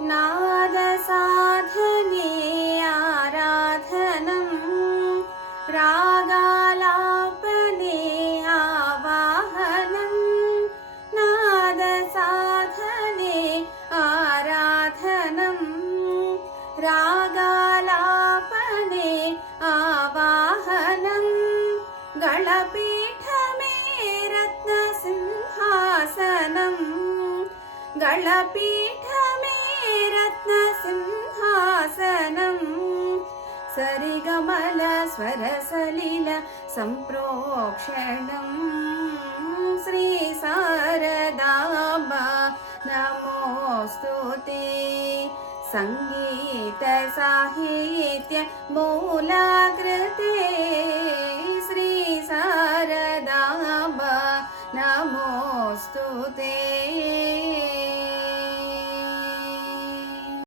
नादसाधने आराधनं रागालापने आवाहनं नादसाधने आराधनं रागालापने आवाहनं गळपीठमे रत्नसिंहासनं गळपीठमे रत्नसिंहासनं सरिगमल स्वरसलिल सम्प्रोक्षणं श्री शारदाम्ब नमोऽस्तुते संगीत साहित्य मूलाकृते श्री शारदाम्ब नमोऽस्तुते।